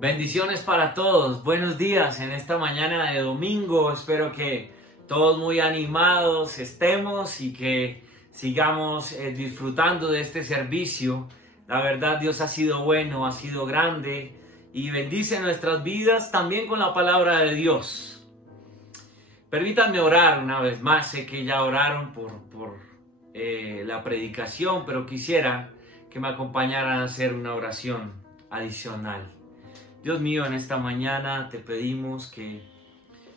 Bendiciones para todos, buenos días en esta mañana de domingo. Espero que todos muy animados estemos y que sigamos disfrutando de este servicio. La verdad, Dios ha sido bueno, ha sido grande y bendice nuestras vidas también con la palabra de Dios. Permítanme orar una vez más. Sé que ya oraron por la predicación, pero quisiera que me acompañaran a hacer una oración adicional. Dios mío, en esta mañana te pedimos que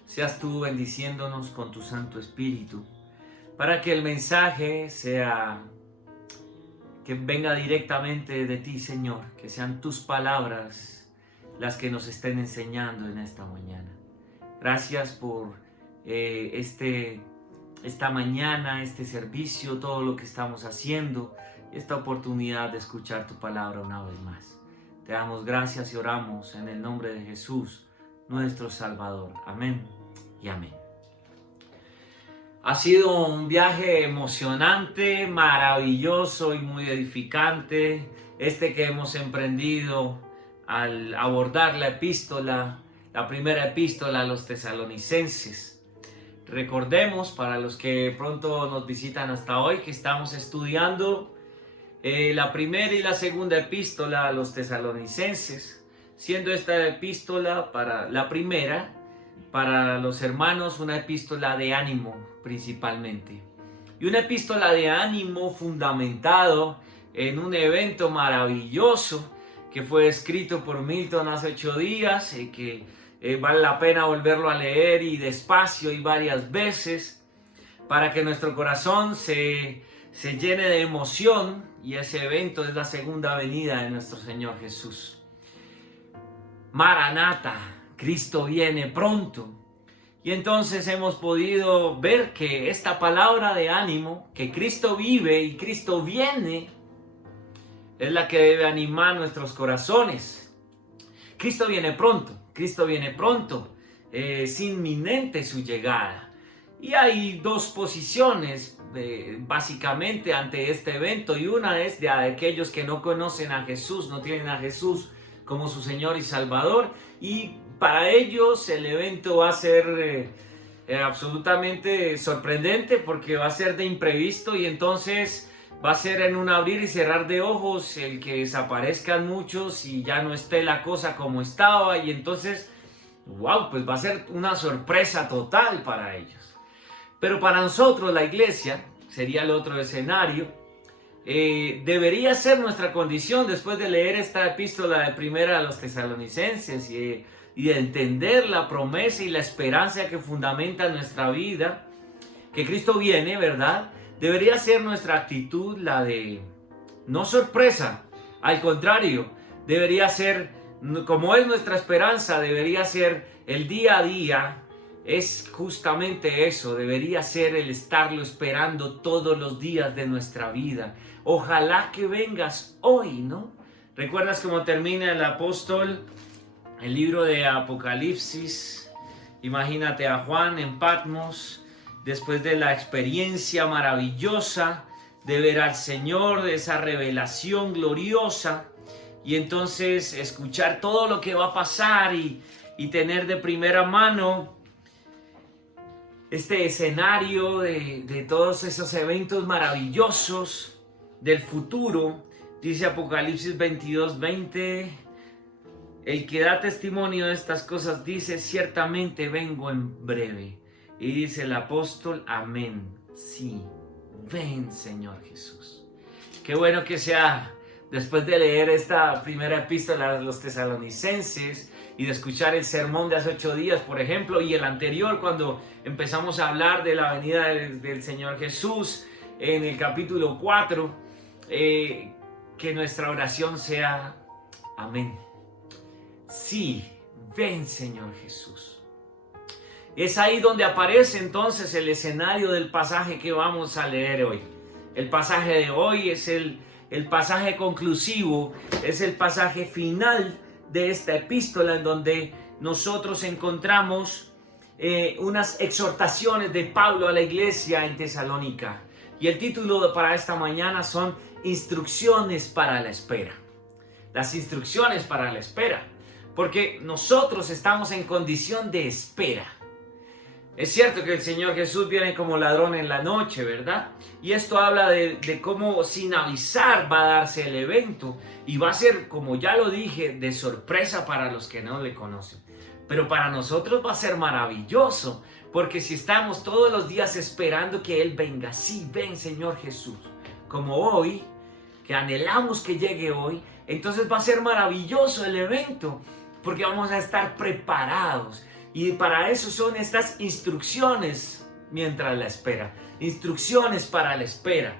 seas tú bendiciéndonos con tu Santo Espíritu, para que el mensaje que venga directamente de ti, Señor, que sean tus palabras las que nos estén enseñando en esta mañana. Gracias por esta mañana, este servicio, todo lo que estamos haciendo, esta oportunidad de escuchar tu palabra una vez más. Te damos gracias y oramos en el nombre de Jesús, nuestro Salvador. Amén y amén. Ha sido un viaje emocionante, maravilloso y muy edificante, que hemos emprendido al abordar la primera epístola a los tesalonicenses. Recordemos, para los que pronto nos visitan hasta hoy, que estamos estudiando la primera y la segunda epístola a los tesalonicenses, siendo esta epístola la primera para los hermanos una epístola de ánimo principalmente, y una epístola de ánimo fundamentado en un evento maravilloso que fue escrito por Milton hace 8 días, que vale la pena volverlo a leer y despacio y varias veces para que nuestro corazón se llene de emoción. Y ese evento es la segunda venida de nuestro Señor Jesús. Maranata, Cristo viene pronto. Y entonces hemos podido ver que esta palabra de ánimo, que Cristo vive y Cristo viene, es la que debe animar nuestros corazones. Cristo viene pronto, es inminente su llegada. Y hay dos posiciones básicamente ante este evento, y una es de aquellos que no conocen a Jesús, no tienen a Jesús como su Señor y Salvador, y para ellos el evento va a ser absolutamente sorprendente, porque va a ser de imprevisto, y entonces va a ser en un abrir y cerrar de ojos el que desaparezcan muchos y ya no esté la cosa como estaba, y entonces pues va a ser una sorpresa total para ellos. Pero para nosotros, la iglesia, sería el otro escenario, debería ser nuestra condición después de leer esta epístola de primera a los tesalonicenses y de entender la promesa y la esperanza que fundamenta nuestra vida, que Cristo viene, ¿verdad? Debería ser nuestra actitud la de no sorpresa, al contrario, debería ser, como es nuestra esperanza, debería ser el día a día. Es justamente eso, debería ser el estarlo esperando todos los días de nuestra vida. Ojalá que vengas hoy, ¿no? ¿Recuerdas cómo termina el apóstol el libro de Apocalipsis? Imagínate a Juan en Patmos, después de la experiencia maravillosa de ver al Señor, de esa revelación gloriosa, y entonces escuchar todo lo que va a pasar y tener de primera mano este escenario de todos esos eventos maravillosos del futuro. Dice Apocalipsis 22:20, el que da testimonio de estas cosas dice, ciertamente vengo en breve. Y dice el apóstol, amén, sí, ven Señor Jesús. Qué bueno que sea después de leer esta primera epístola a los tesalonicenses y de escuchar el sermón de hace 8 días, por ejemplo, y el anterior, cuando empezamos a hablar de la venida del Señor Jesús en el capítulo 4, que nuestra oración sea, amén, sí, ven Señor Jesús. Es ahí donde aparece entonces el escenario del pasaje que vamos a leer hoy. El pasaje de hoy es el pasaje conclusivo, es el pasaje final de esta epístola, en donde nosotros encontramos unas exhortaciones de Pablo a la iglesia en Tesalónica. Y el título para esta mañana son Instrucciones para la espera. Las instrucciones para la espera. porque nosotros estamos en condición de espera. Es cierto que el Señor Jesús viene como ladrón en la noche, ¿verdad? Y esto habla de cómo sin avisar va a darse el evento y va a ser, como ya lo dije, de sorpresa para los que no le conocen. Pero para nosotros va a ser maravilloso, porque si estamos todos los días esperando que Él venga, sí, ven Señor Jesús, como hoy, que anhelamos que llegue hoy, entonces va a ser maravilloso el evento, porque vamos a estar preparados. Y para eso son estas instrucciones mientras la espera. Instrucciones para la espera.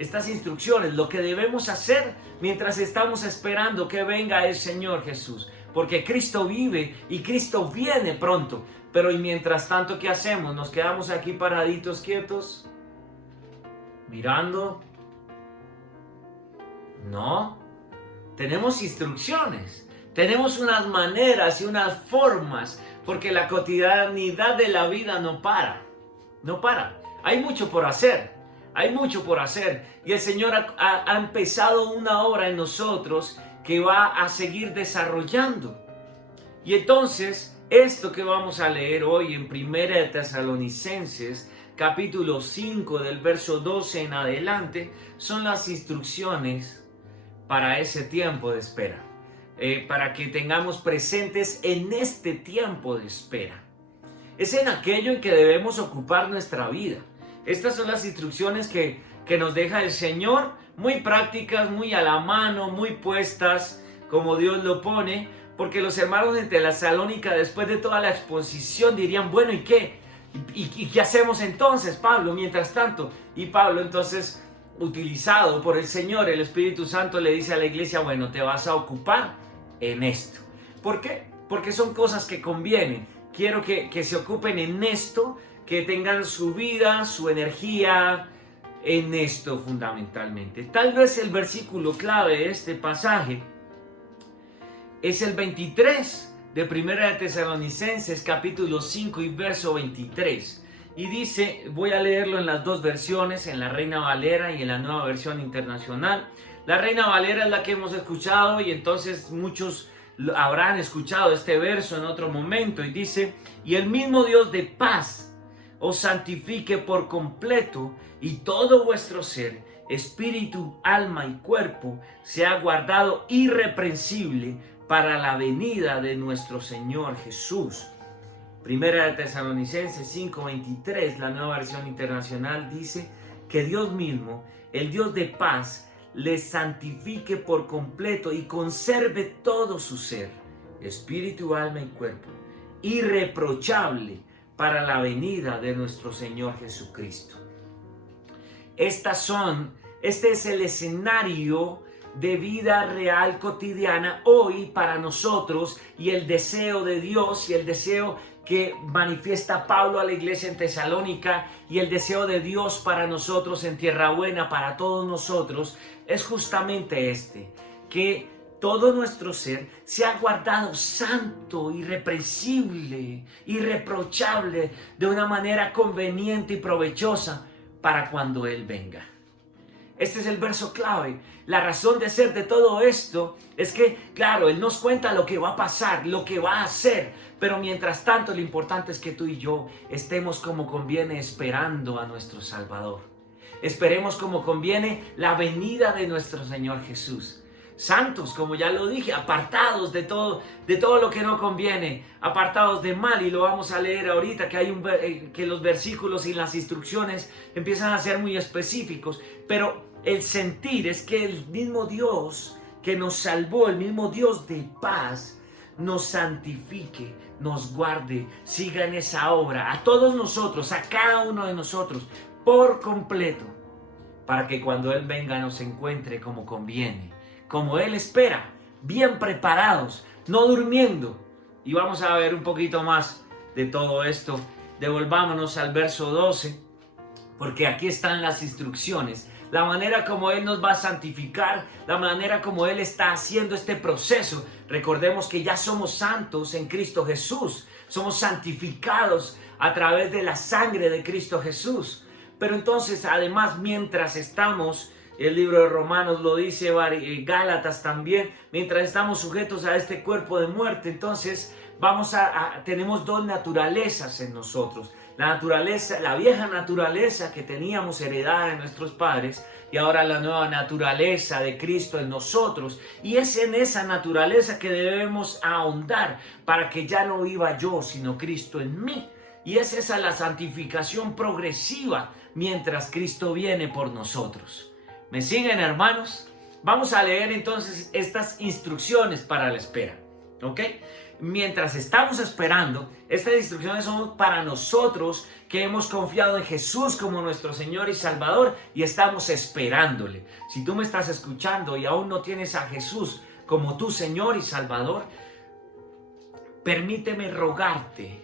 Estas instrucciones, lo que debemos hacer mientras estamos esperando que venga el Señor Jesús. Porque Cristo vive y Cristo viene pronto. Pero y mientras tanto, ¿qué hacemos? ¿Nos quedamos aquí paraditos, quietos? ¿Mirando? No. Tenemos instrucciones. Tenemos unas maneras y unas formas. Porque la cotidianidad de la vida no para. No para. Hay mucho por hacer. Hay mucho por hacer. Y el Señor ha empezado una obra en nosotros que va a seguir desarrollando. Y entonces, esto que vamos a leer hoy en 1 de Tesalonicenses, capítulo 5, del verso 12 en adelante, son las instrucciones para ese tiempo de espera. Para que tengamos presentes en este tiempo de espera. Es en aquello en que debemos ocupar nuestra vida. Estas son las instrucciones que nos deja el Señor, muy prácticas, muy a la mano, muy puestas, como Dios lo pone, porque los hermanos de Tesalónica, después de toda la exposición, dirían, bueno, ¿y qué? ¿Y qué hacemos entonces, Pablo, mientras tanto? Y Pablo, entonces, utilizado por el Señor, el Espíritu Santo, le dice a la iglesia, bueno, te vas a ocupar en esto. ¿Por qué? Porque son cosas que convienen. Quiero que se ocupen en esto, que tengan su vida, su energía en esto fundamentalmente. Tal vez el versículo clave de este pasaje es el 23 de 1 de Tesalonicenses, capítulo 5 y verso 23. Y dice, voy a leerlo en las dos versiones, en la Reina Valera y en la Nueva Versión Internacional. La Reina Valera es la que hemos escuchado y entonces muchos habrán escuchado este verso en otro momento. Y dice, y el mismo Dios de paz os santifique por completo y todo vuestro ser, espíritu, alma y cuerpo, sea guardado irreprensible para la venida de nuestro Señor Jesús. Primera de Tesalonicenses 5:23, la Nueva Versión Internacional, dice que Dios mismo, el Dios de paz, les santifique por completo y conserve todo su ser, espíritu, alma y cuerpo, irreprochable para la venida de nuestro Señor Jesucristo. Este es el escenario de vida real cotidiana hoy para nosotros y el deseo de Dios y el deseo que manifiesta Pablo a la iglesia en Tesalónica y el deseo de Dios para nosotros en Tierra Buena, para todos nosotros, es justamente que todo nuestro ser sea guardado santo, irreprensible, irreprochable, de una manera conveniente y provechosa para cuando Él venga. Este es el verso clave. La razón de ser de todo esto es que, claro, Él nos cuenta lo que va a pasar, lo que va a hacer, pero mientras tanto lo importante es que tú y yo estemos como conviene esperando a nuestro Salvador. Esperemos como conviene la venida de nuestro Señor Jesús. Santos, como ya lo dije, apartados de todo lo que no conviene, apartados de mal, y lo vamos a leer ahorita, que los versículos y las instrucciones empiezan a ser muy específicos, pero el sentir es que el mismo Dios que nos salvó, el mismo Dios de paz, nos santifique, nos guarde, siga en esa obra, a todos nosotros, a cada uno de nosotros, por completo, para que cuando Él venga nos encuentre como conviene, como Él espera, bien preparados, no durmiendo. Y vamos a ver un poquito más de todo esto. Devolvámonos al verso 12, porque aquí están las instrucciones, la manera como Él nos va a santificar, la manera como Él está haciendo este proceso. Recordemos que ya somos santos en Cristo Jesús, somos santificados a través de la sangre de Cristo Jesús. Pero entonces, además, mientras estamos El libro de Romanos lo dice, Gálatas también. Mientras estamos sujetos a este cuerpo de muerte, entonces tenemos dos naturalezas en nosotros. La naturaleza, la vieja naturaleza que teníamos heredada de nuestros padres, y ahora la nueva naturaleza de Cristo en nosotros. Y es en esa naturaleza que debemos ahondar, para que ya no viva yo, sino Cristo en mí. Y es esa la santificación progresiva mientras Cristo viene por nosotros. ¿Me siguen, hermanos? Vamos a leer entonces estas instrucciones para la espera, ¿ok? Mientras estamos esperando, estas instrucciones son para nosotros que hemos confiado en Jesús como nuestro Señor y Salvador y estamos esperándole. Si tú me estás escuchando y aún no tienes a Jesús como tu Señor y Salvador, permíteme rogarte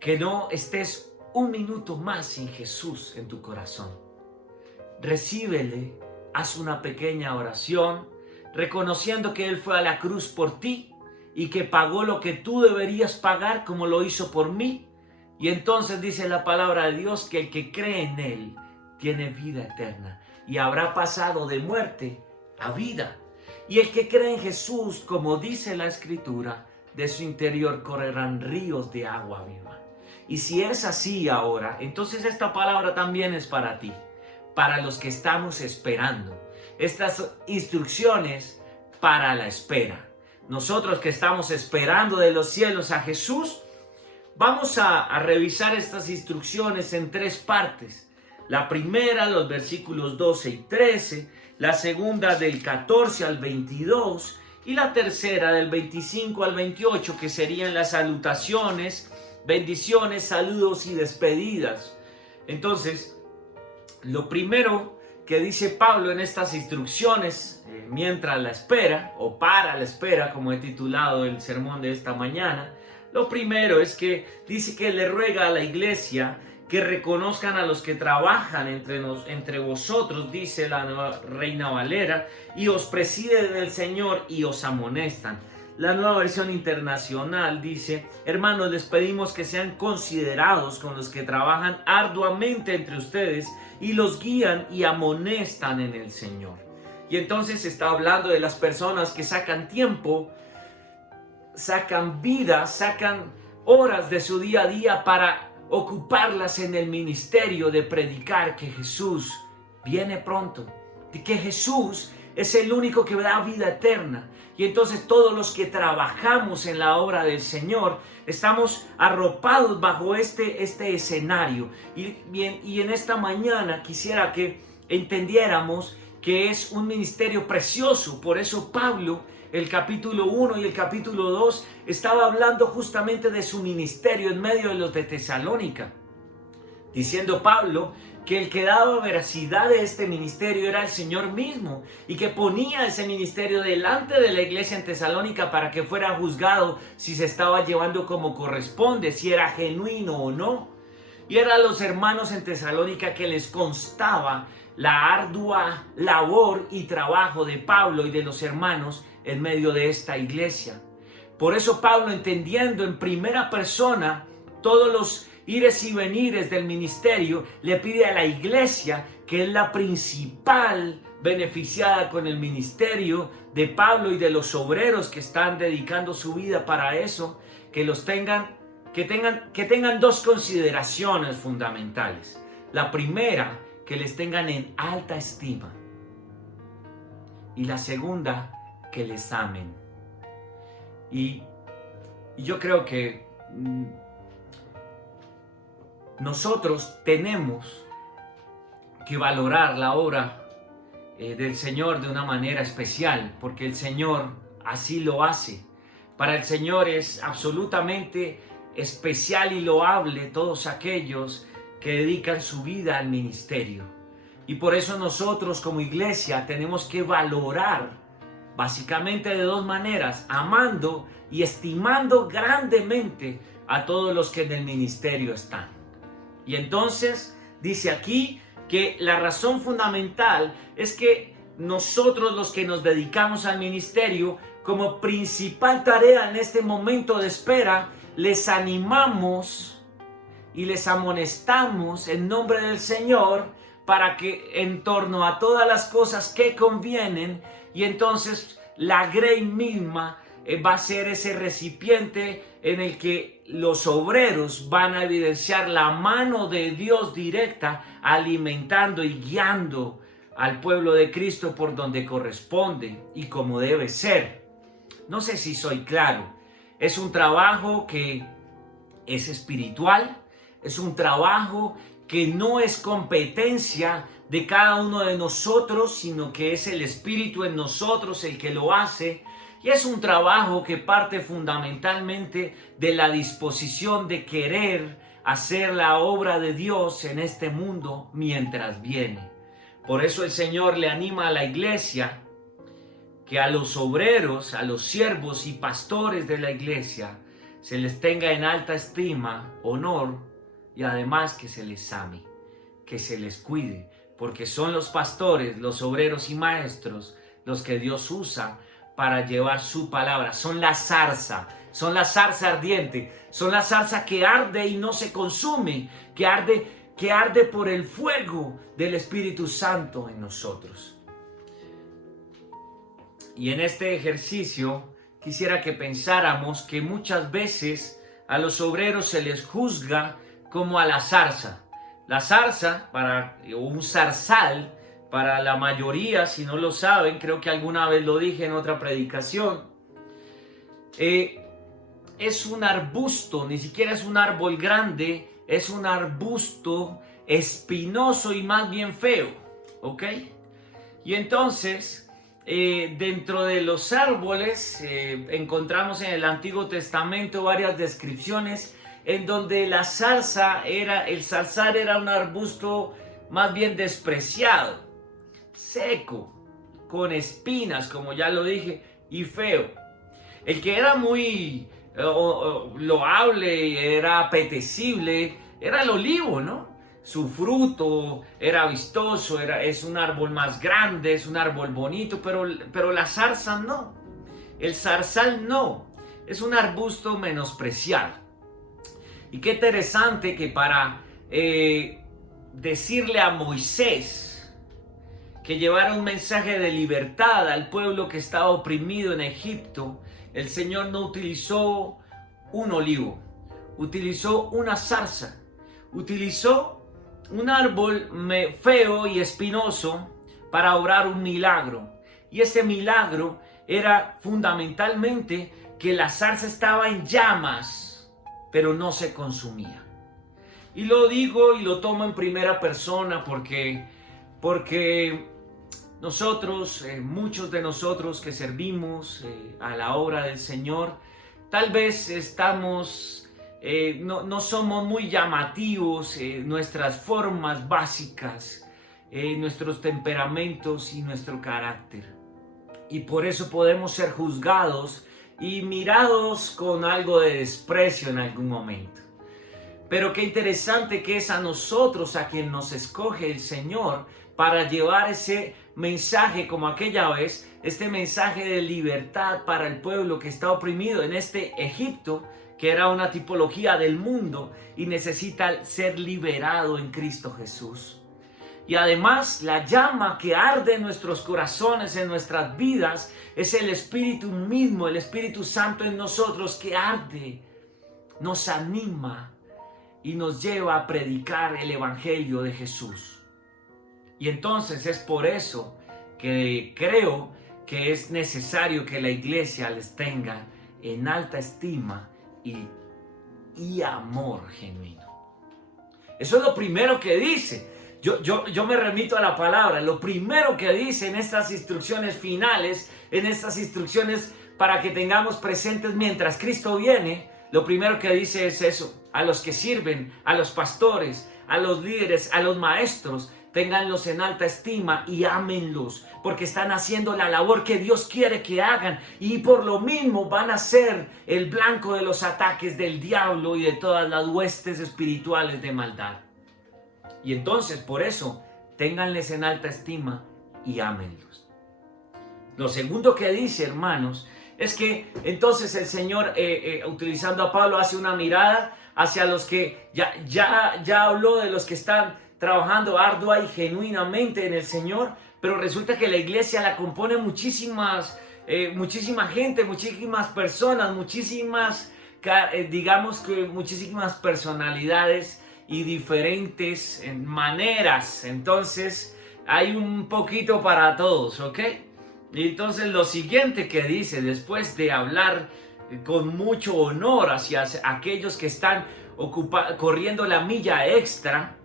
que no estés un minuto más sin Jesús en tu corazón. Recíbele, haz una pequeña oración, reconociendo que Él fue a la cruz por ti y que pagó lo que tú deberías pagar como lo hizo por mí. Y entonces dice la palabra de Dios que el que cree en Él tiene vida eterna y habrá pasado de muerte a vida. Y el que cree en Jesús, como dice la Escritura, de su interior correrán ríos de agua viva. Y si es así ahora, entonces esta palabra también es para ti, para los que estamos esperando. Estas instrucciones para la espera. Nosotros que estamos esperando de los cielos a Jesús, vamos a revisar estas instrucciones en tres partes. La primera, los versículos 12 y 13, la segunda del 14 al 22 y la tercera del 25 al 28, que serían las salutaciones, bendiciones, saludos y despedidas. Entonces, lo primero que dice Pablo en estas instrucciones, mientras la espera, o para la espera, como he titulado el sermón de esta mañana, lo primero es que dice que le ruega a la iglesia que reconozcan a los que trabajan entre vosotros, dice la nueva Reina Valera, y os presiden el Señor y os amonestan. La nueva versión internacional dice: hermanos, les pedimos que sean considerados con los que trabajan arduamente entre ustedes y los guían y amonestan en el Señor. Y entonces está hablando de las personas que sacan tiempo, sacan vida, sacan horas de su día a día para ocuparlas en el ministerio de predicar que Jesús viene pronto, de que Jesús es el único que da vida eterna. Y entonces todos los que trabajamos en la obra del Señor estamos arropados bajo este escenario. Y en esta mañana quisiera que entendiéramos que es un ministerio precioso. Por eso Pablo, el capítulo 1 y el capítulo 2, estaba hablando justamente de su ministerio en medio de los de Tesalónica. Diciendo Pablo que el que daba veracidad de este ministerio era el Señor mismo y que ponía ese ministerio delante de la iglesia en Tesalónica para que fuera juzgado si se estaba llevando como corresponde, si era genuino o no. Y eran los hermanos en Tesalónica que les constaba la ardua labor y trabajo de Pablo y de los hermanos en medio de esta iglesia. Por eso Pablo, entendiendo en primera persona todos los ires y venires del ministerio, le pide a la iglesia, que es la principal beneficiada con el ministerio de Pablo y de los obreros que están dedicando su vida para eso, que tengan dos consideraciones fundamentales. La primera, que les tengan en alta estima, y la segunda, que les amen. Y yo creo que nosotros tenemos que valorar la obra del Señor de una manera especial, porque el Señor así lo hace. Para el Señor es absolutamente especial y loable todos aquellos que dedican su vida al ministerio. Y por eso nosotros como iglesia tenemos que valorar básicamente de dos maneras: amando y estimando grandemente a todos los que en el ministerio están. Y entonces dice aquí que la razón fundamental es que nosotros, los que nos dedicamos al ministerio, como principal tarea en este momento de espera, les animamos y les amonestamos en nombre del Señor para que en torno a todas las cosas que convienen, y entonces la grey misma va a ser ese recipiente en el que los obreros van a evidenciar la mano de Dios directa, alimentando y guiando al pueblo de Cristo por donde corresponde y como debe ser. No sé si soy claro. Es un trabajo que es espiritual, es un trabajo que no es competencia de cada uno de nosotros, sino que es el Espíritu en nosotros el que lo hace. Y es un trabajo que parte fundamentalmente de la disposición de querer hacer la obra de Dios en este mundo mientras viene. Por eso el Señor le anima a la iglesia que a los obreros, a los siervos y pastores de la iglesia se les tenga en alta estima, honor y además que se les ame, que se les cuide, porque son los pastores, los obreros y maestros los que Dios usa para llevar su palabra. Son la zarza ardiente, son la zarza que arde y no se consume, que arde por el fuego del Espíritu Santo en nosotros. Y en este ejercicio quisiera que pensáramos que muchas veces a los obreros se les juzga como a la zarza. La zarza, o un zarzal, para la mayoría, si no lo saben, creo que alguna vez lo dije en otra predicación, es un arbusto, ni siquiera es un árbol grande, es un arbusto espinoso y más bien feo, ¿ok? Y entonces, dentro de los árboles, encontramos en el Antiguo Testamento varias descripciones en donde el zarzal era un arbusto más bien despreciado, seco, con espinas, como ya lo dije, y feo. El que era muy loable, era apetecible, era el olivo, ¿no? Su fruto era vistoso, es un árbol más grande, es un árbol bonito, pero la zarza no. El zarzal no. Es un arbusto menospreciado. Y qué interesante que para decirle a Moisés que llevara un mensaje de libertad al pueblo que estaba oprimido en Egipto, el Señor no utilizó un olivo, utilizó una zarza, utilizó un árbol feo y espinoso para obrar un milagro. Y ese milagro era fundamentalmente que la zarza estaba en llamas, pero no se consumía. Y lo digo y lo tomo en primera persona porque nosotros, muchos de nosotros que servimos a la obra del Señor, tal vez no somos muy llamativos, nuestras formas básicas, nuestros temperamentos y nuestro carácter. Y por eso podemos ser juzgados y mirados con algo de desprecio en algún momento. Pero qué interesante que es a nosotros a quien nos escoge el Señor para llevar ese mensaje como aquella vez, este mensaje de libertad para el pueblo que está oprimido en este Egipto, que era una tipología del mundo y necesita ser liberado en Cristo Jesús. Y además la llama que arde en nuestros corazones, en nuestras vidas, es el Espíritu mismo, el Espíritu Santo en nosotros que arde, nos anima y nos lleva a predicar el Evangelio de Jesús. Y entonces es por eso que creo que es necesario que la iglesia les tenga en alta estima y amor genuino. Eso es lo primero que dice. Yo me remito a la palabra. Lo primero que dice en estas instrucciones finales, en estas instrucciones para que tengamos presentes mientras Cristo viene, lo primero que dice es eso. A los que sirven, a los pastores, a los líderes, a los maestros, ténganlos en alta estima y ámenlos, porque están haciendo la labor que Dios quiere que hagan y por lo mismo van a ser el blanco de los ataques del diablo y de todas las huestes espirituales de maldad. Y entonces, por eso, ténganles en alta estima y ámenlos. Lo segundo que dice, hermanos, es que entonces el Señor, utilizando a Pablo, hace una mirada hacia los que ya habló de los que están trabajando ardua y genuinamente en el Señor, pero resulta que la iglesia la compone muchísima gente, muchísimas personas, digamos que muchísimas personalidades y diferentes maneras. Entonces hay un poquito para todos, ¿ok? Y entonces lo siguiente que dice, después de hablar con mucho honor hacia aquellos que están corriendo la milla extra,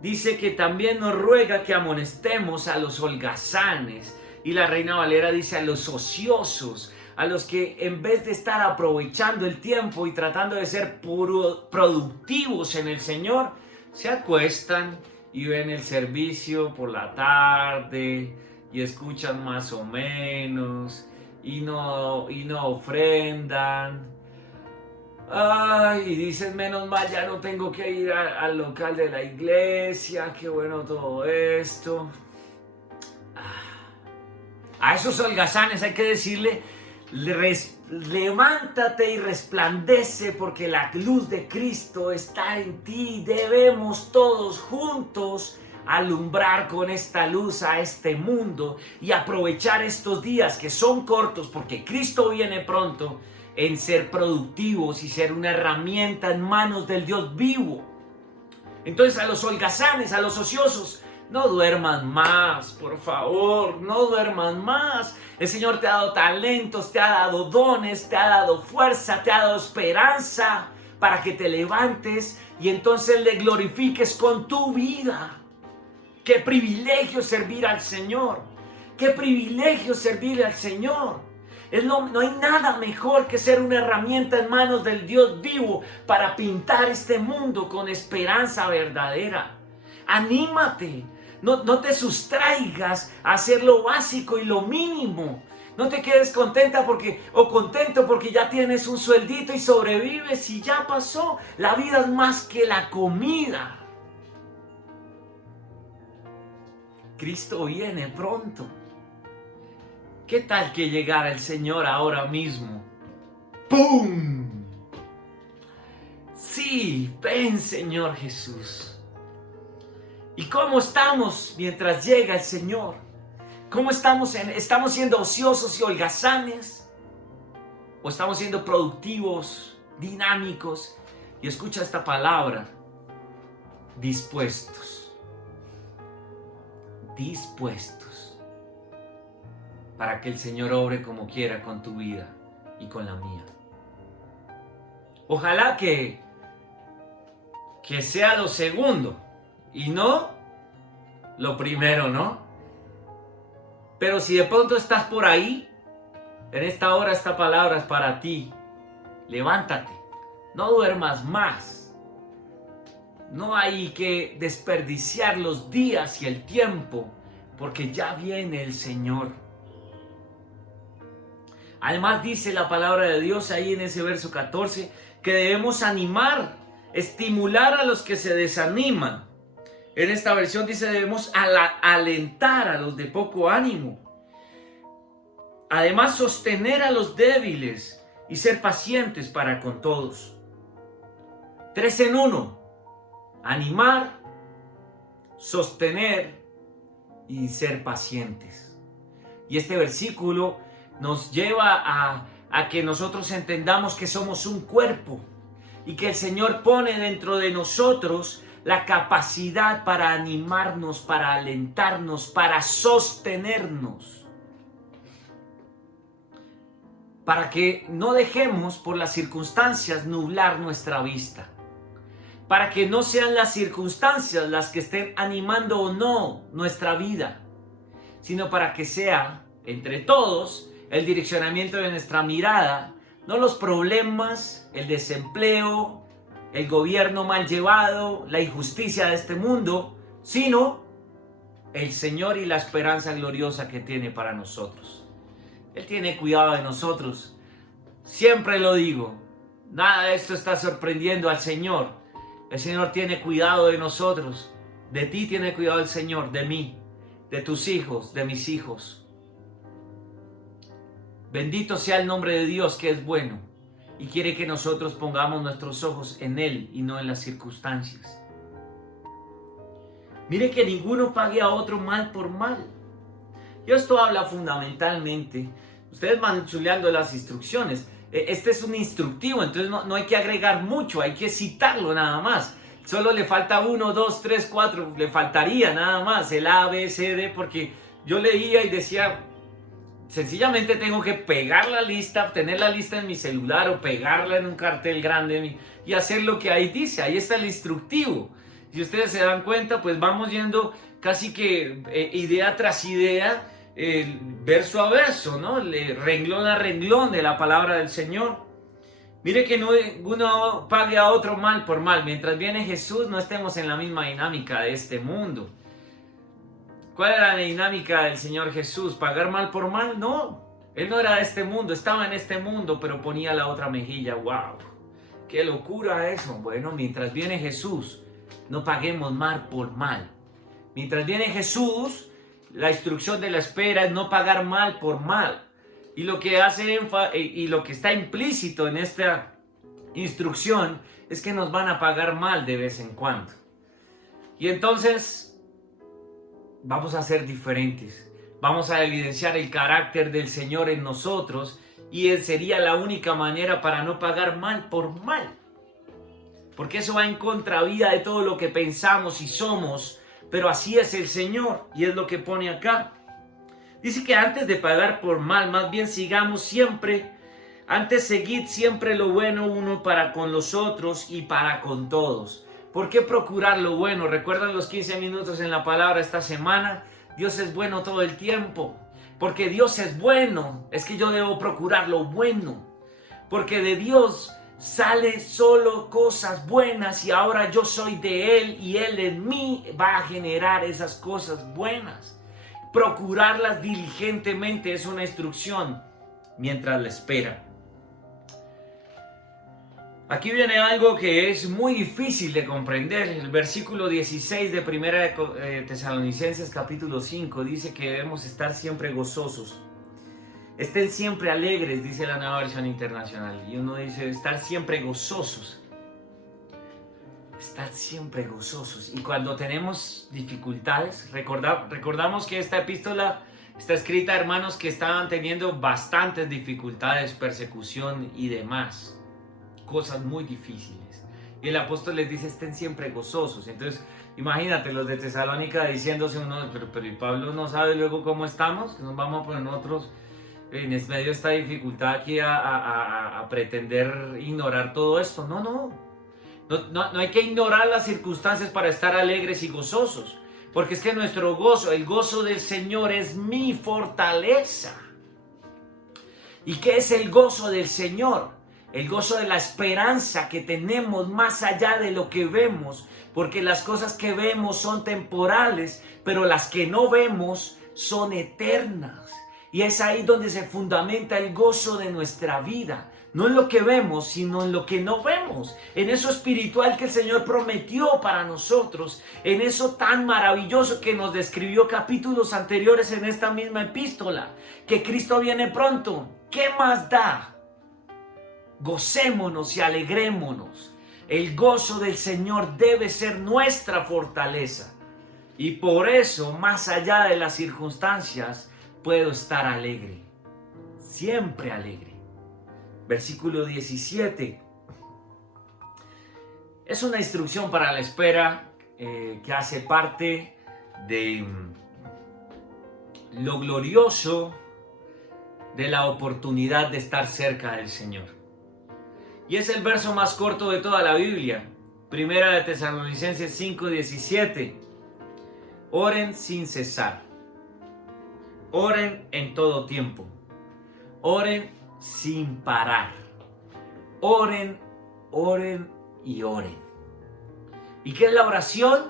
dice que también nos ruega que amonestemos a los holgazanes. Y la Reina Valera dice a los ociosos, a los que en vez de estar aprovechando el tiempo y tratando de ser productivos en el Señor, se acuestan y ven el servicio por la tarde y escuchan más o menos y no ofrendan. Ay, dicen, menos mal, ya no tengo que ir al local de la iglesia, qué bueno todo esto. A esos holgazanes hay que decirle, levántate y resplandece porque la luz de Cristo está en ti. Debemos todos juntos alumbrar con esta luz a este mundo y aprovechar estos días que son cortos porque Cristo viene pronto, en ser productivos y ser una herramienta en manos del Dios vivo. Entonces a los holgazanes, a los ociosos, no duerman más, por favor, no duerman más. El Señor te ha dado talentos, te ha dado dones, te ha dado fuerza, te ha dado esperanza para que te levantes y entonces le glorifiques con tu vida. Qué privilegio servir al Señor, qué privilegio servir al Señor. No hay nada mejor que ser una herramienta en manos del Dios vivo para pintar este mundo con esperanza verdadera. Anímate, no te sustraigas a hacer lo básico y lo mínimo. No te quedes contento porque ya tienes un sueldito y sobrevives y ya pasó. La vida es más que la comida. Cristo viene pronto. ¿Qué tal que llegara el Señor ahora mismo? ¡Pum! Sí, ven, Señor Jesús. ¿Y cómo estamos mientras llega el Señor? ¿Cómo estamos siendo ociosos y holgazanes? ¿O estamos siendo productivos, dinámicos? Y escucha esta palabra: dispuestos. Dispuestos. Para que el Señor obre como quiera con tu vida y con la mía. Ojalá que sea lo segundo y no lo primero, ¿no? Pero si de pronto estás por ahí, en esta hora esta palabra es para ti. Levántate, no duermas más. No hay que desperdiciar los días y el tiempo, porque ya viene el Señor. Además dice la palabra de Dios ahí en ese verso 14 que debemos animar, estimular a los que se desaniman. En esta versión dice debemos alentar a los de poco ánimo. Además sostener a los débiles y ser pacientes para con todos. 3 en 1. Animar, sostener y ser pacientes. Y este versículo nos lleva a que nosotros entendamos que somos un cuerpo y que el Señor pone dentro de nosotros la capacidad para animarnos, para alentarnos, para sostenernos. Para que no dejemos por las circunstancias nublar nuestra vista. Para que no sean las circunstancias las que estén animando o no nuestra vida, sino para que sea, entre todos, el direccionamiento de nuestra mirada, no los problemas, el desempleo, el gobierno mal llevado, la injusticia de este mundo, sino el Señor y la esperanza gloriosa que tiene para nosotros. Él tiene cuidado de nosotros. Siempre lo digo, nada de esto está sorprendiendo al Señor. El Señor tiene cuidado de nosotros. De ti tiene cuidado el Señor, de mí, de tus hijos, de mis hijos. Bendito sea el nombre de Dios, que es bueno y quiere que nosotros pongamos nuestros ojos en Él y no en las circunstancias. Mire que ninguno pague a otro mal por mal. Y esto habla fundamentalmente, ustedes van chuleando las instrucciones. Este es un instructivo, entonces no hay que agregar mucho, hay que citarlo nada más. Solo le falta 1, 2, 3, 4, le faltaría nada más el A, B, C, D, porque yo leía y decía, sencillamente tengo que pegar la lista, tener la lista en mi celular o pegarla en un cartel grande y hacer lo que ahí dice. Ahí está el instructivo. Si ustedes se dan cuenta, pues vamos yendo casi que idea tras idea, verso a verso, ¿no? Renglón a renglón de la palabra del Señor. Mire que uno pague a otro mal por mal. Mientras viene Jesús, no estemos en la misma dinámica de este mundo. ¿Cuál era la dinámica del Señor Jesús? ¿Pagar mal por mal? No. Él no era de este mundo, estaba en este mundo, pero ponía la otra mejilla. ¡Wow! ¡Qué locura eso! Bueno, mientras viene Jesús, no paguemos mal por mal. Mientras viene Jesús, la instrucción de la espera es no pagar mal por mal. Y lo que hace y lo que está implícito en esta instrucción es que nos van a pagar mal de vez en cuando. Y entonces vamos a ser diferentes. Vamos a evidenciar el carácter del Señor en nosotros y sería la única manera para no pagar mal por mal. Porque eso va en contravía de todo lo que pensamos y somos, pero así es el Señor y es lo que pone acá. Dice que antes de pagar por mal, más bien seguid siempre lo bueno uno para con los otros y para con todos. ¿Por qué procurar lo bueno? ¿Recuerdan los 15 minutos en la palabra esta semana? Dios es bueno todo el tiempo. Porque Dios es bueno, es que yo debo procurar lo bueno. Porque de Dios sale solo cosas buenas y ahora yo soy de Él y Él en mí va a generar esas cosas buenas. Procurarlas diligentemente es una instrucción mientras la espera. Aquí viene algo que es muy difícil de comprender. El versículo 16 de 1 Tesalonicenses capítulo 5 dice que debemos estar siempre gozosos. Estén siempre alegres, dice la Nueva Versión Internacional. Y uno dice estar siempre gozosos. Estar siempre gozosos. Y cuando tenemos dificultades, recordamos que esta epístola está escrita a hermanos que estaban teniendo bastantes dificultades, persecución y demás. Cosas muy difíciles. Y el apóstol les dice, estén siempre gozosos. Entonces, imagínate los de Tesalónica diciéndose uno, pero ¿y Pablo no sabe luego cómo estamos? Nos vamos a poner nosotros en medio de esta dificultad aquí a pretender ignorar todo esto. No hay que ignorar las circunstancias para estar alegres y gozosos. Porque es que nuestro gozo, el gozo del Señor es mi fortaleza. ¿Y qué es el gozo del Señor? El gozo de la esperanza que tenemos más allá de lo que vemos. Porque las cosas que vemos son temporales, pero las que no vemos son eternas. Y es ahí donde se fundamenta el gozo de nuestra vida. No en lo que vemos, sino en lo que no vemos. En eso espiritual que el Señor prometió para nosotros. En eso tan maravilloso que nos describió capítulos anteriores en esta misma epístola. Que Cristo viene pronto. ¿Qué más da? Gocémonos y alegrémonos. El gozo del Señor debe ser nuestra fortaleza. Y por eso, más allá de las circunstancias, puedo estar alegre. Siempre alegre. Versículo 17. Es una instrucción para la espera que hace parte de lo glorioso de la oportunidad de estar cerca del Señor. Y es el verso más corto de toda la Biblia. Primera de Tesalonicenses 5:17. Oren sin cesar. Oren en todo tiempo. Oren sin parar. Oren, oren y oren. ¿Y qué es la oración?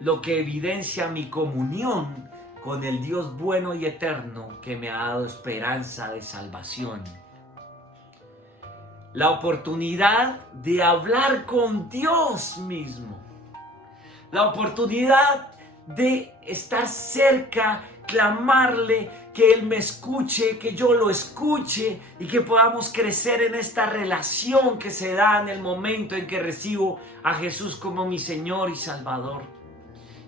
Lo que evidencia mi comunión con el Dios bueno y eterno que me ha dado esperanza de salvación. La oportunidad de hablar con Dios mismo. La oportunidad de estar cerca clamarle, que Él me escuche, que yo lo escuche y que podamos crecer en esta relación que se da en el momento en que recibo a Jesús como mi Señor y Salvador.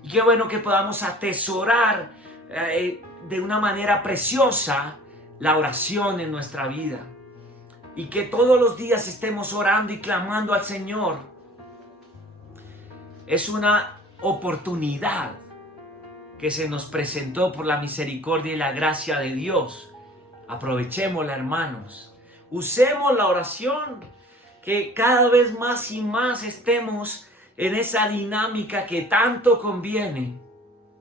Y qué bueno que podamos atesorar de una manera preciosa la oración en nuestra vida. Y que todos los días estemos orando y clamando al Señor. Es una oportunidad que se nos presentó por la misericordia y la gracia de Dios. Aprovechémosla, hermanos. Usemos la oración, que cada vez más y más estemos en esa dinámica que tanto conviene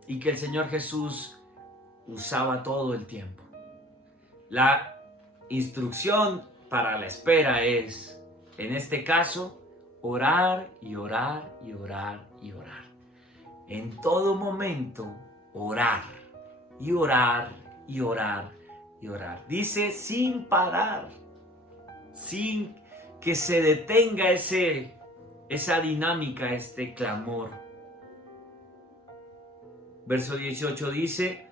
y que el Señor Jesús usaba todo el tiempo. La instrucción para la espera es, en este caso, orar y orar y orar y orar. En todo momento, orar y orar y orar y orar. Dice sin parar, sin que se detenga esa dinámica, este clamor. Verso 18 dice: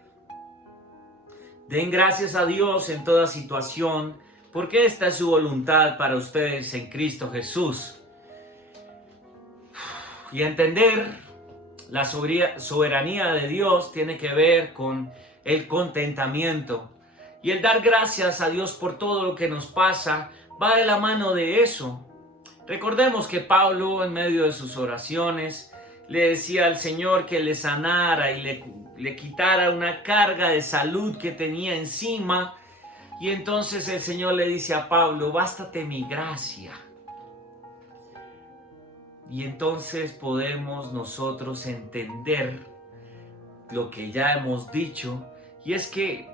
den gracias a Dios en toda situación, porque esta es su voluntad para ustedes en Cristo Jesús. Y entender la soberanía de Dios tiene que ver con el contentamiento. Y el dar gracias a Dios por todo lo que nos pasa va de la mano de eso. Recordemos que Pablo, en medio de sus oraciones, le decía al Señor que le sanara y le quitara una carga de salud que tenía encima. Y entonces el Señor le dice a Pablo: bástate mi gracia. Y entonces podemos nosotros entender lo que ya hemos dicho, y es que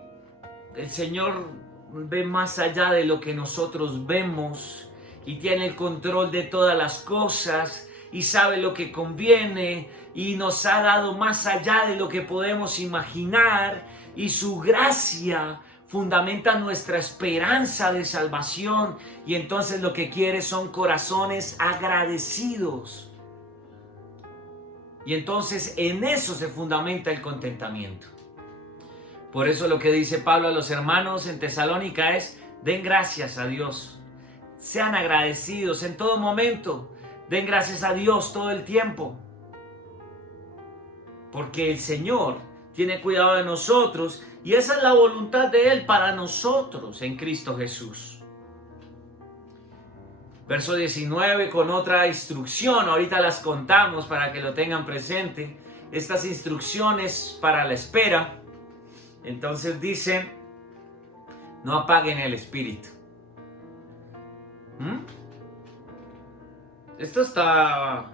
el Señor ve más allá de lo que nosotros vemos y tiene el control de todas las cosas y sabe lo que conviene y nos ha dado más allá de lo que podemos imaginar, y su gracia fundamenta nuestra esperanza de salvación, y entonces lo que quiere son corazones agradecidos. Y entonces en eso se fundamenta el contentamiento. Por eso lo que dice Pablo a los hermanos en Tesalónica es: den gracias a Dios, sean agradecidos en todo momento, den gracias a Dios todo el tiempo, porque el Señor tiene cuidado de nosotros y esa es la voluntad de Él para nosotros en Cristo Jesús. Verso 19, con otra instrucción, ahorita las contamos para que lo tengan presente, estas instrucciones para la espera. Entonces dice: no apaguen el espíritu. Esto está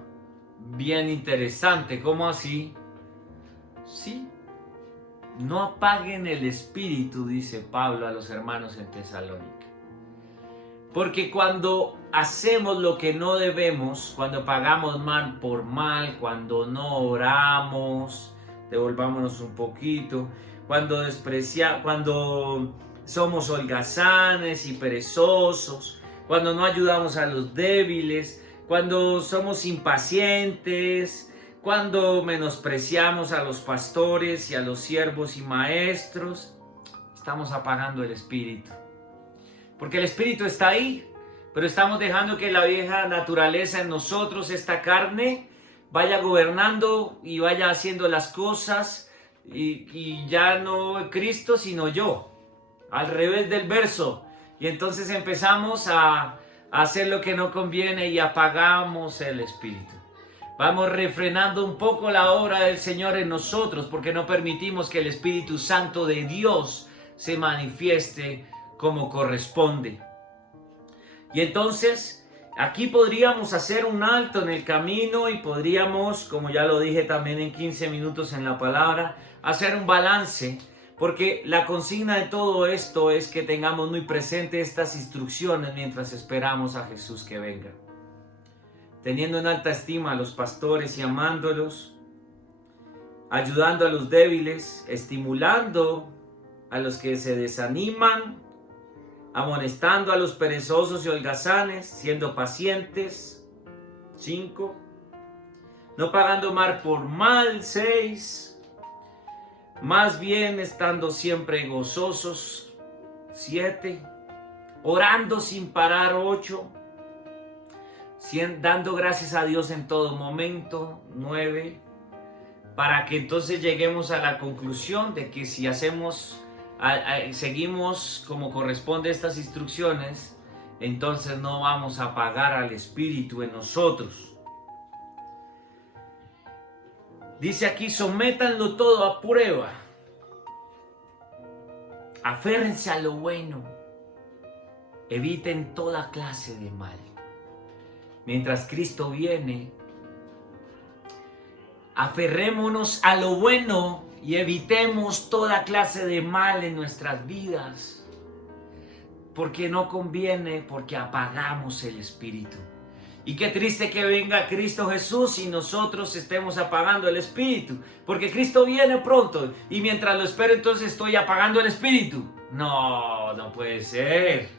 bien interesante. ¿Cómo así? Sí. No apaguen el espíritu, dice Pablo a los hermanos en Tesalónica. Porque cuando hacemos lo que no debemos, cuando pagamos mal por mal, cuando no oramos, devolvámonos un poquito, cuando somos holgazanes y perezosos, cuando no ayudamos a los débiles, cuando somos impacientes, cuando menospreciamos a los pastores y a los siervos y maestros, estamos apagando el espíritu. Porque el espíritu está ahí, pero estamos dejando que la vieja naturaleza en nosotros, esta carne, vaya gobernando y vaya haciendo las cosas, y ya no Cristo sino yo, al revés del verso. Y entonces empezamos a hacer lo que no conviene y apagamos el espíritu. Vamos refrenando un poco la obra del Señor en nosotros, porque no permitimos que el Espíritu Santo de Dios se manifieste como corresponde. Y entonces aquí podríamos hacer un alto en el camino y podríamos, como ya lo dije también en 15 minutos en la palabra, hacer un balance, porque la consigna de todo esto es que tengamos muy presente estas instrucciones mientras esperamos a Jesús que venga. Teniendo en alta estima a los pastores y amándolos, ayudando a los débiles, estimulando a los que se desaniman, amonestando a los perezosos y holgazanes, siendo pacientes. 5. No pagando mal por mal. 6. Más bien estando siempre gozosos. 7. Orando sin parar. 8. Dando gracias a Dios en todo momento. 9. Para que entonces lleguemos a la conclusión de que si seguimos como corresponde estas instrucciones, entonces no vamos a apagar al Espíritu en nosotros. Dice aquí, sométanlo todo a prueba. Aférrense a lo bueno. Eviten toda clase de mal. Mientras Cristo viene, aferrémonos a lo bueno y evitemos toda clase de mal en nuestras vidas. Porque no conviene, porque apagamos el Espíritu. Y qué triste que venga Cristo Jesús y nosotros estemos apagando el Espíritu. Porque Cristo viene pronto y mientras lo espero entonces estoy apagando el Espíritu. No, no puede ser.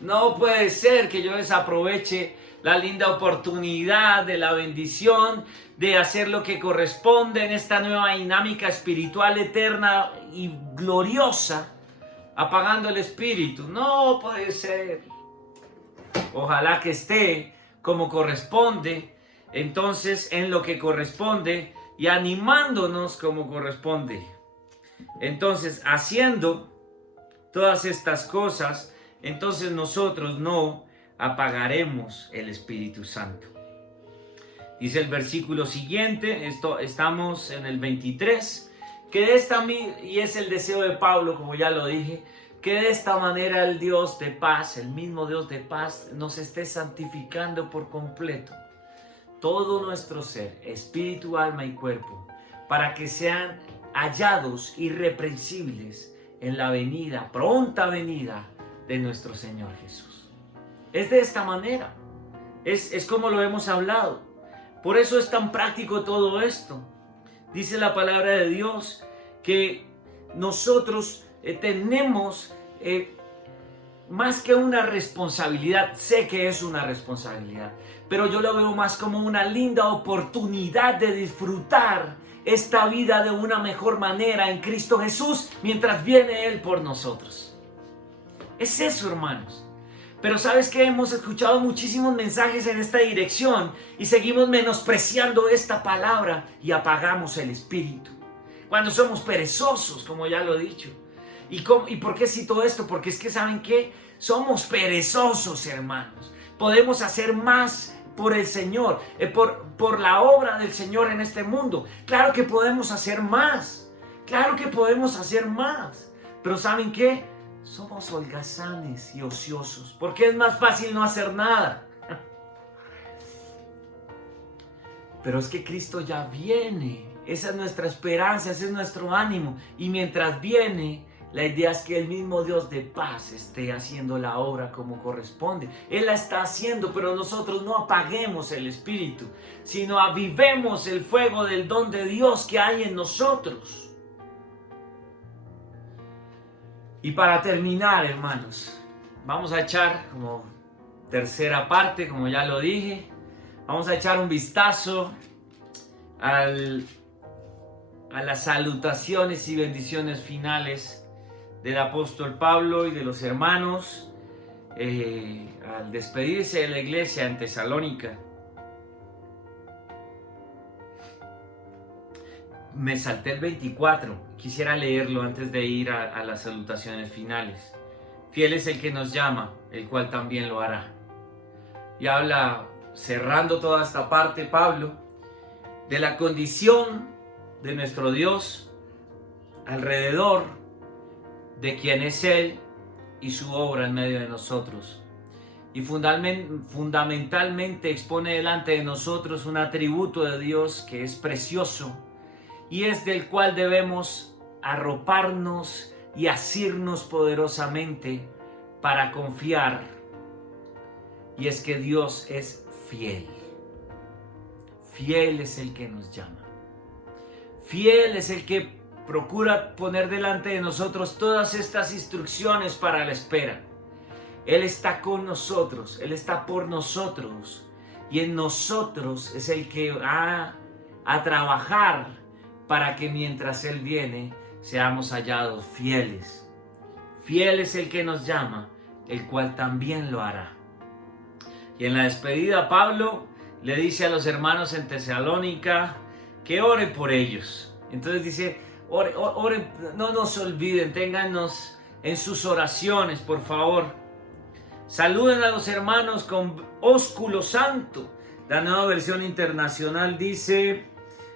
No puede ser que yo desaproveche la linda oportunidad de la bendición de hacer lo que corresponde en esta nueva dinámica espiritual eterna y gloriosa, apagando el Espíritu. No puede ser. Ojalá que esté como corresponde, entonces en lo que corresponde y animándonos como corresponde. Entonces, haciendo todas estas cosas, entonces nosotros no apagaremos el Espíritu Santo. Dice el versículo siguiente, estamos en el 23, y es el deseo de Pablo, como ya lo dije, que de esta manera el Dios de paz, el mismo Dios de paz, nos esté santificando por completo todo nuestro ser, espíritu, alma y cuerpo, para que sean hallados irreprensibles en la venida, pronta venida de nuestro Señor Jesús. Es de esta manera, es como lo hemos hablado. Por eso es tan práctico todo esto. Dice la palabra de Dios que nosotros tenemos más que una responsabilidad. Sé que es una responsabilidad, pero yo lo veo más como una linda oportunidad de disfrutar esta vida de una mejor manera en Cristo Jesús mientras viene Él por nosotros. Es eso, hermanos. Pero ¿sabes qué? Hemos escuchado muchísimos mensajes en esta dirección y seguimos menospreciando esta palabra y apagamos el Espíritu. Cuando somos perezosos, como ya lo he dicho. ¿Y por qué cito esto? Porque es que ¿saben qué? Somos perezosos, hermanos. Podemos hacer más por el Señor, por la obra del Señor en este mundo. Claro que podemos hacer más. Claro que podemos hacer más. Pero ¿saben qué? Somos holgazanes y ociosos, porque es más fácil no hacer nada. Pero es que Cristo ya viene. Esa es nuestra esperanza, ese es nuestro ánimo. Y mientras viene, la idea es que el mismo Dios de paz esté haciendo la obra como corresponde. Él la está haciendo, pero nosotros no apaguemos el Espíritu, sino avivemos el fuego del don de Dios que hay en nosotros. Y para terminar, hermanos, vamos a echar como tercera parte, como ya lo dije, vamos a echar un vistazo a las salutaciones y bendiciones finales del apóstol Pablo y de los hermanos al despedirse de la iglesia en Tesalónica. Me salté el 24, quisiera leerlo antes de ir a las salutaciones finales. Fiel es el que nos llama, el cual también lo hará. Y habla, cerrando toda esta parte, Pablo, de la condición de nuestro Dios alrededor de quien es Él y su obra en medio de nosotros. Y fundamentalmente expone delante de nosotros un atributo de Dios que es precioso, y es del cual debemos arroparnos y asirnos poderosamente para confiar. Y es que Dios es fiel. Fiel es el que nos llama. Fiel es el que procura poner delante de nosotros todas estas instrucciones para la espera. Él está con nosotros, Él está por nosotros. Y en nosotros es el que va a trabajar para que mientras Él viene seamos hallados fieles. Fiel es el que nos llama, el cual también lo hará. Y en la despedida Pablo le dice a los hermanos en Tesalónica que ore por ellos. Entonces dice, ore, no nos olviden, téngannos en sus oraciones, por favor. Saluden a los hermanos con ósculo santo. La Nueva Versión Internacional dice,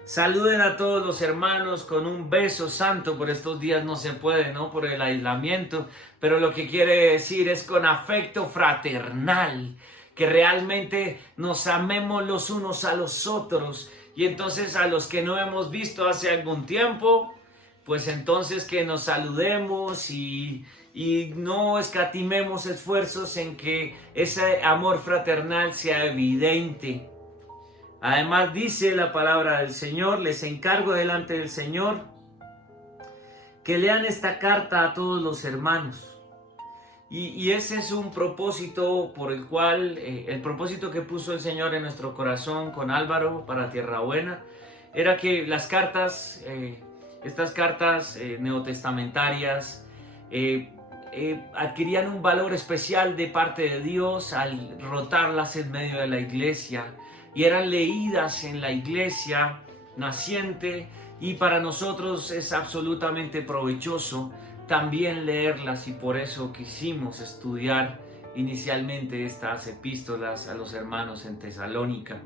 saluden a todos los hermanos con un beso santo. Por estos días no se puede, ¿no? Por el aislamiento. Pero lo que quiere decir es con afecto fraternal. Que realmente nos amemos los unos a los otros. Y entonces a los que no hemos visto hace algún tiempo, pues entonces que nos saludemos y no escatimemos esfuerzos en que ese amor fraternal sea evidente. Además dice la palabra del Señor, les encargo delante del Señor que lean esta carta a todos los hermanos. Y ese es un propósito por el cual, el propósito que puso el Señor en nuestro corazón con Álvaro para Tierra Buena, era que las cartas, estas cartas neotestamentarias, adquirían un valor especial de parte de Dios al rotarlas en medio de la iglesia, y eran leídas en la iglesia naciente, y para nosotros es absolutamente provechoso también leerlas, y por eso quisimos estudiar inicialmente estas epístolas a los hermanos en Tesalónica.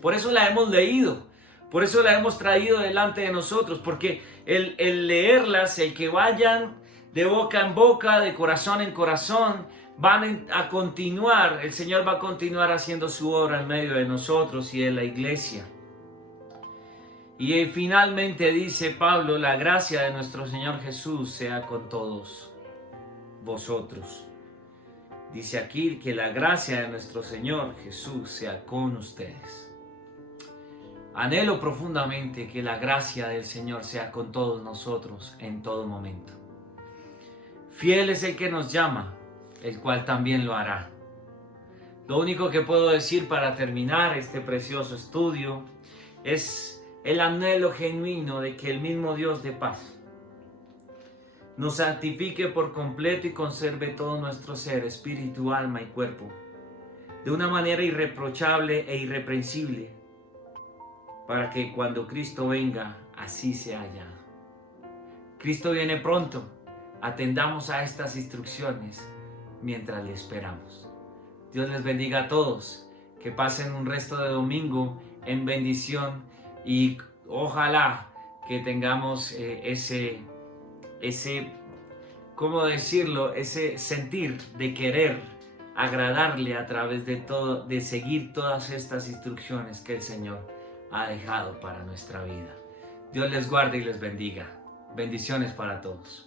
Por eso la hemos leído, por eso la hemos traído delante de nosotros, porque el leerlas, el que vayan de boca en boca, de corazón en corazón, van a continuar, el Señor va a continuar haciendo su obra en medio de nosotros y de la iglesia. Y finalmente dice Pablo, la gracia de nuestro Señor Jesús sea con todos vosotros. Dice aquí que la gracia de nuestro Señor Jesús sea con ustedes. Anhelo profundamente que la gracia del Señor sea con todos nosotros en todo momento. Fiel es el que nos llama, el cual también lo hará. Lo único que puedo decir para terminar este precioso estudio es el anhelo genuino de que el mismo Dios de paz nos santifique por completo y conserve todo nuestro ser, espíritu, alma y cuerpo, de una manera irreprochable e irreprensible, para que cuando Cristo venga, así sea hallado. Cristo viene pronto, atendamos a estas instrucciones mientras le esperamos. Dios les bendiga a todos, que pasen un resto de domingo en bendición. Y ojalá que tengamos ¿cómo decirlo? Ese sentir de querer agradarle a través de todo, de seguir todas estas instrucciones que el Señor ha dejado para nuestra vida. Dios les guarde y les bendiga. Bendiciones para todos.